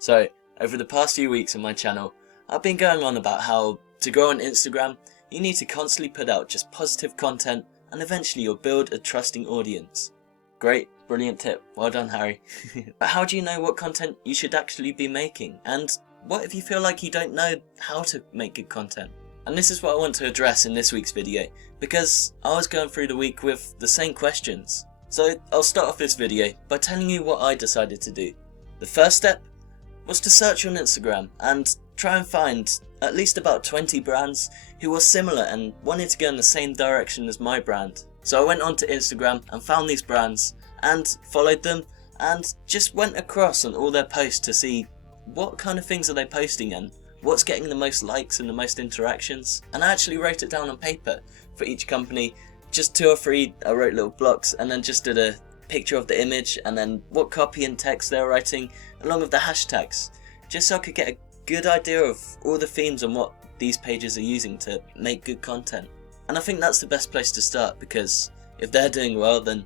So, over the past few weeks on my channel, I've been going on about how to grow on Instagram, you need to constantly put out just positive content and eventually you'll build a trusting audience. Great, brilliant tip, well done Harry. But how do you know what content you should actually be making? And what if you feel like you don't know how to make good content? And this is what I want to address in this week's video, because I was going through the week with the same questions. So I'll start off this video by telling you what I decided to do. The first step was to search on Instagram and try and find at least about 20 brands who were similar and wanted to go in the same direction as my brand. So I went onto Instagram and found these brands and followed them and just went across on all their posts to see what kind of things are they posting and what's getting the most likes and the most interactions. And I actually wrote it down on paper for each company, just 2 or 3. I wrote little blocks and then just did a picture of the image and then what copy and text they were writing along with the hashtags, just so I could get a good idea of all the themes and what these pages are using to make good content. And I think that's the best place to start, because if they're doing well, then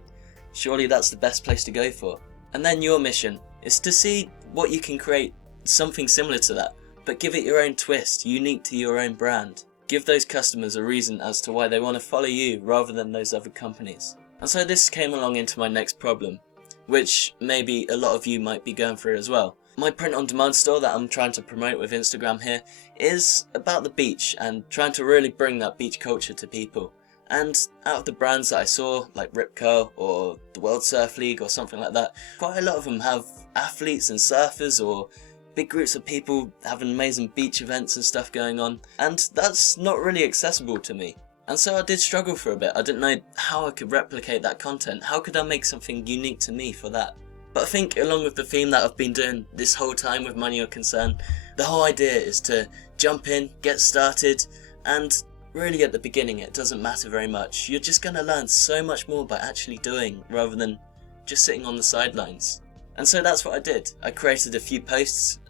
surely that's the best place to go for. And then your mission is to see what you can create something similar to that, but give it your own twist, unique to your own brand. Give those customers a reason as to why they want to follow you rather than those other companies. And so this came along into my next problem, which maybe a lot of you might be going through as well. My print-on-demand store that I'm trying to promote with Instagram here is about the beach and trying to really bring that beach culture to people. And out of the brands that I saw, like Rip Curl or the World Surf League or something like that, quite a lot of them have athletes and surfers or big groups of people having amazing beach events and stuff going on, and that's not really accessible to me. And so I did struggle for a bit. I didn't know how I could replicate that content. How could I make something unique to me for that? But I think along with the theme that I've been doing this whole time with Money or Concern, the whole idea is to jump in, get started, and really at the beginning it doesn't matter very much. You're just going to learn so much more by actually doing rather than just sitting on the sidelines. And so that's what I did. I created a few posts,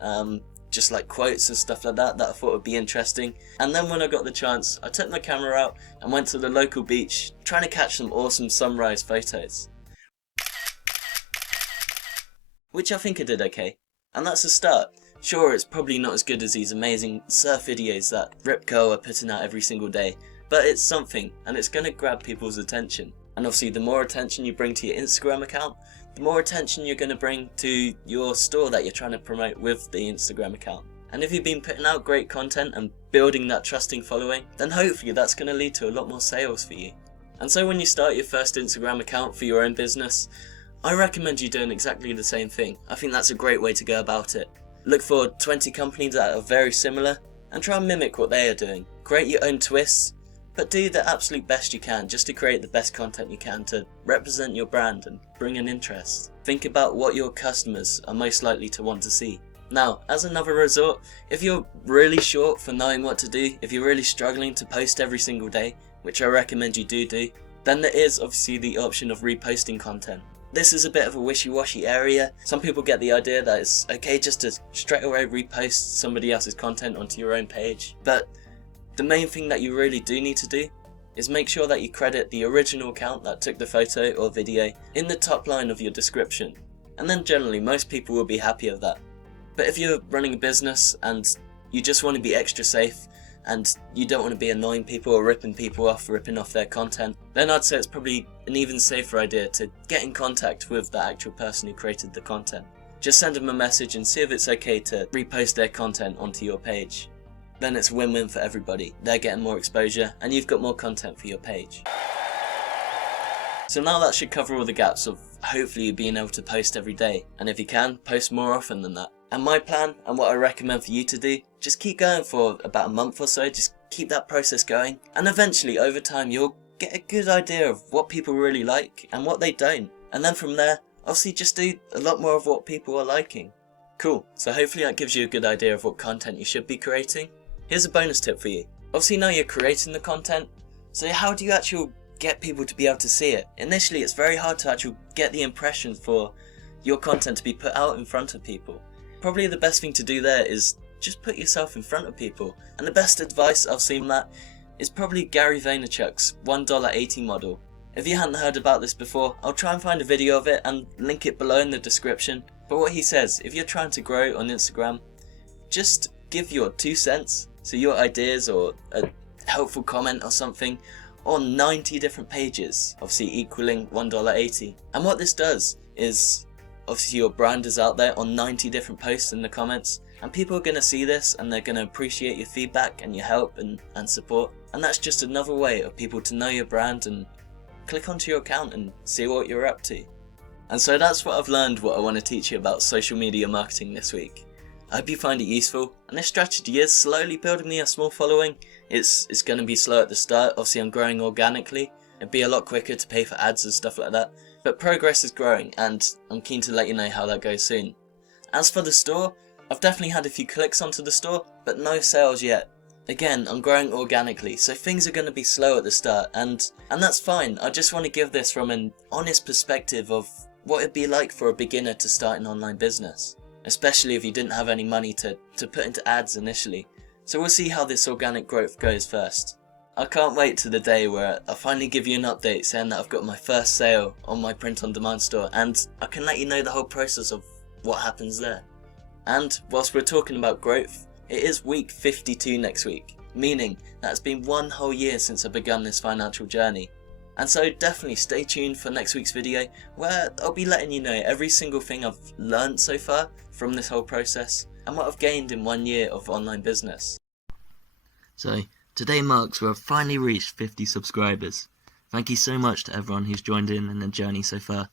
just like quotes and stuff like that I thought would be interesting. And then when I got the chance, I took my camera out and went to the local beach trying to catch some awesome sunrise photos. Which I think I did okay, and that's a start. Sure, it's probably not as good as these amazing surf videos that Rip Curl are putting out every single day, but it's something, and it's going to grab people's attention. And obviously the more attention you bring to your Instagram account, the more attention you're going to bring to your store that you're trying to promote with the Instagram account. And if you've been putting out great content and building that trusting following, then hopefully that's going to lead to a lot more sales for you. And so when you start your first Instagram account for your own business, I recommend you doing exactly the same thing. I think that's a great way to go about it. Look for 20 companies that are very similar and try and mimic what they are doing. Create your own twists, but do the absolute best you can just to create the best content you can to represent your brand and bring an interest. Think about what your customers are most likely to want to see. Now, as another resort, if you're really short for knowing what to do, if you're really struggling to post every single day, which I recommend you do, then there is obviously the option of reposting content. This is a bit of a wishy-washy area. Some people get the idea that it's okay just to straight away repost somebody else's content onto your own page. But the main thing that you really do need to do is make sure that you credit the original account that took the photo or video in the top line of your description. And then generally most people will be happy with that. But if you're running a business and you just want to be extra safe and you don't want to be annoying people or ripping people off, ripping off their content, then I'd say it's probably an even safer idea to get in contact with the actual person who created the content. Just send them a message and see if it's okay to repost their content onto your page. Then it's win-win for everybody. They're getting more exposure and you've got more content for your page. So now that should cover all the gaps of hopefully you being able to post every day, and if you can, post more often than that. And my plan and what I recommend for you to do, just keep going for about a month or so, just keep that process going, and eventually over time you'll get a good idea of what people really like and what they don't, and then from there obviously just do a lot more of what people are liking. Cool, so hopefully that gives you a good idea of what content you should be creating. Here's a bonus tip for you. Obviously now you're creating the content, so how do you actually get people to be able to see it? Initially it's very hard to actually get the impressions for your content to be put out in front of people. Probably the best thing to do there is just put yourself in front of people, and the best advice I've seen on that is probably Gary Vaynerchuk's $1.80 model. If you hadn't heard about this before, I'll try and find a video of it and link it below in the description, But what he says, if you're trying to grow on Instagram, just give your 2 cents, so your ideas or a helpful comment or something, on 90 different pages, obviously equaling $1.80. And what this does is, obviously your brand is out there on 90 different posts in the comments, and people are going to see this and they're going to appreciate your feedback and your help and support. And that's just another way of people to know your brand and click onto your account and see what you're up to. And so that's what I've learned, what I want to teach you about social media marketing this week. I hope you find it useful, and this strategy is slowly building me a small following. It's going to be slow at the start, obviously I'm growing organically. It'd be a lot quicker to pay for ads and stuff like that, but progress is growing and I'm keen to let you know how that goes soon. As for the store, I've definitely had a few clicks onto the store, but no sales yet. Again, I'm growing organically, so things are going to be slow at the start, and that's fine. I just want to give this from an honest perspective of what it'd be like for a beginner to start an online business, especially if you didn't have any money to put into ads initially. So we'll see how this organic growth goes first. I can't wait to the day where I finally give you an update saying that I've got my first sale on my print-on-demand store, and I can let you know the whole process of what happens there. And whilst we're talking about growth, it is week 52 next week, meaning that it's been 1 whole year since I begun this financial journey. And so definitely stay tuned for next week's video, where I'll be letting you know every single thing I've learned so far from this whole process and what I've gained in 1 year of online business. So today marks where I've finally reached 50 subscribers. Thank you so much to everyone who's joined in the journey so far.